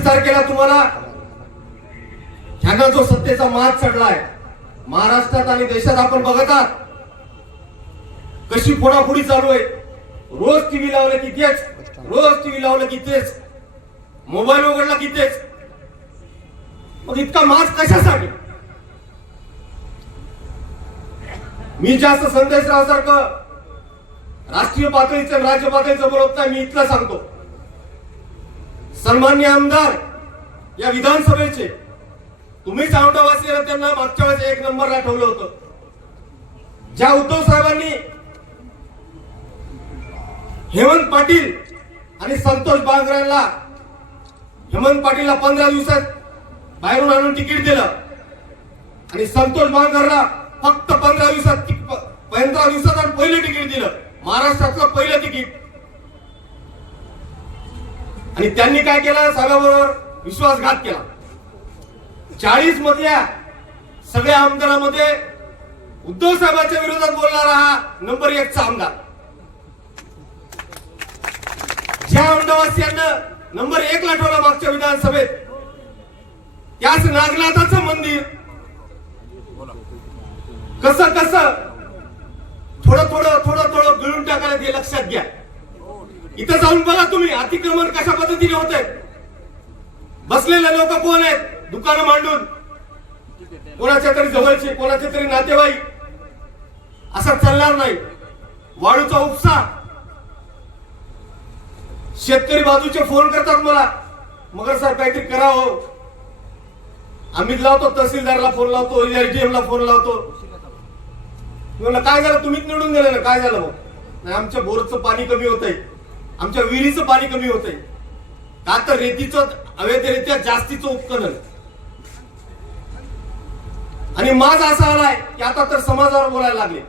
22 तारखेला तुम्हाला ह्यांना जो सत्तेचा माज चढलाय महाराष्ट्रात आणि देशात आपण बघत आहात कशी फोडाफोडी चालू आहे। रोज टीव्ही लावलं की तेच, रोज टीव्ही लावलं की तेच, मोबाईल उघडला की तेच। मग इतका माज कशासाठी? मी जास्त संदेशराव सारखं राष्ट्रीय पातळीचं राज्य पातळीचं बोलत नाही, मी इथलं सांगतो। सन्मान्य आमदार या विधानसभेचे तुम्हीच औंढावासीयांना त्यांना मागच्या वेळेस 1 नंबरला ठेवलं होतं। ज्या उद्धव साहेबांनी हेमंत पाटील आणि संतोष बांगरांना हेमंत पाटीलला 15 दिवसात बाहेरून आणून तिकीट दिलं आणि संतोष बांगरला फक्त 15 दिवसात पहिलं तिकीट दिलं, महाराष्ट्रातलं पहिलं तिकीट। आणि त्यांनी काय केलं? साहेबांबरोबर विश्वासघात केला। 40 मधल्या सगळ्या आमदारांमध्ये उद्धव साहेबांच्या विरोधात बोलणारा हा नंबर 1 चा आमदार। ज्या औंढावासियांना नंबर 1 ला ठेवलं मागच्या विधानसभेत, त्याच नागनाथाचं मंदिर कसं थोडं गिळून टाकायला ते लक्षात घ्या। इथं जाऊन बघा तुम्ही अतिक्रमण कशा पद्धतीने होत आहे। बसलेले लोक कोण आहेत? दुकानं मांडून, कोणाच्या तरी जवळचे, कोणाचे तरी नातेवाईक। असं चालणार नाही। वाळूचा उपसा, शेतकरी बाजूचे फोन करतात मला, मगर साहेब काहीतरी करावं। आम्ही लावतो, तहसीलदारला फोन लावतो, एसडीएम ला फोन लावतो। म्हणलं काय झालं? तुम्हीच निवडून दिलं ना, काय झालं? मग नाही, आमच्या बोरचं पाणी कमी होतंय, आमच्या विहिरीचं पाणी कमी होतंय। का तर रेतीचं अवैधरित्या जास्तीचं उत्खनन। आणि माज असा आलाय की आता तर समाजावर बोलायला लागले।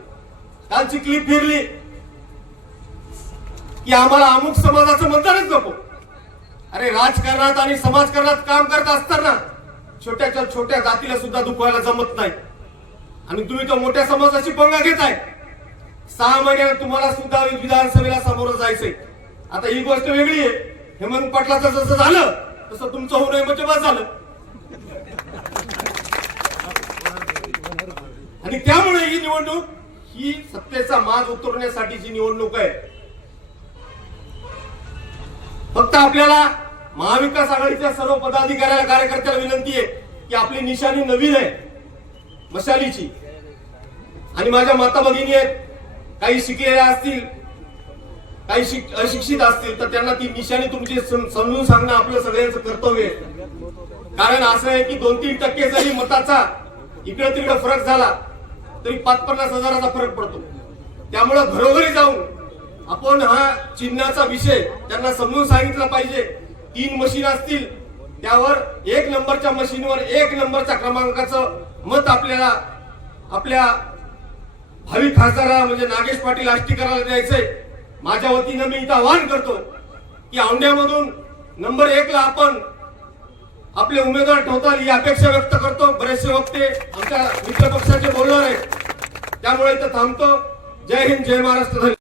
कालची क्लिप फिरली की आम्हाला अमुक समाजाचं मतदानच नको। अरे राजकारणात आणि समाजकारणात काम करत असताना छोट्याच्या छोट्या जातीला सुद्धा दुखवायला जमत नाही आणि तुम्ही तो मोठ्या समाजाची पंगा घेताय। 6 महिन्याला तुम्हाला सुद्धा विधानसभेला सामोरं जायचंय। आता ही गोष्ट वेगळी आहे, हेमंत पाटलाचं जसं झालं तसं तुमचं होऊ नये म्हणजे बस झालं। आणि त्यामुळे ही निवडणूक ही सत्तेचा माज उतरवण्यासाठीची निवडणूक आहे। फक्त आपल्याला महाविकास आघाडीच्या सर्व पदाधिकाऱ्याला कार्यकर्त्याला विनंती आहे की आपली निशाणी नवीन आहे, मशालीची। आणि माझ्या माता भगिनी आहेत, काही शिकलेल्या असतील, काही अशिक्षित असतील, तर त्यांना ती निशाणी तुमची समजून सांगणं आपलं सगळ्यांचं कर्तव्य आहे। कारण असं आहे की 2-3% जरी मताचा इकडे तिकडे फरक झाला तरी 50-50 हजाराचा फरक पडतो। त्यामुळे घरोघरी जाऊन आपण हा चिन्हाचा विषय त्यांना समजून सांगितला पाहिजे। 3 मशीन असतील, त्यावर 1 नंबरच्या मशीनवर 1 नंबरच्या क्रमांकाचं मत आपल्याला आपल्या भावी खासदाराला म्हणजे नागेश पाटील आष्टीकराला द्यायचंय। माझ्या वतीनं मी इथं आवाहन करतो की औंढ्यामधून नंबर 1 ला आपण आपले उमेदवार ठेवताल ही अपेक्षा व्यक्त करतो। बरेचसे वक्ते आमच्या मित्र पक्षाचे बोलणार आहेत, त्यामुळे इथं थांबतो। जय हिंद, जय महाराष्ट्र।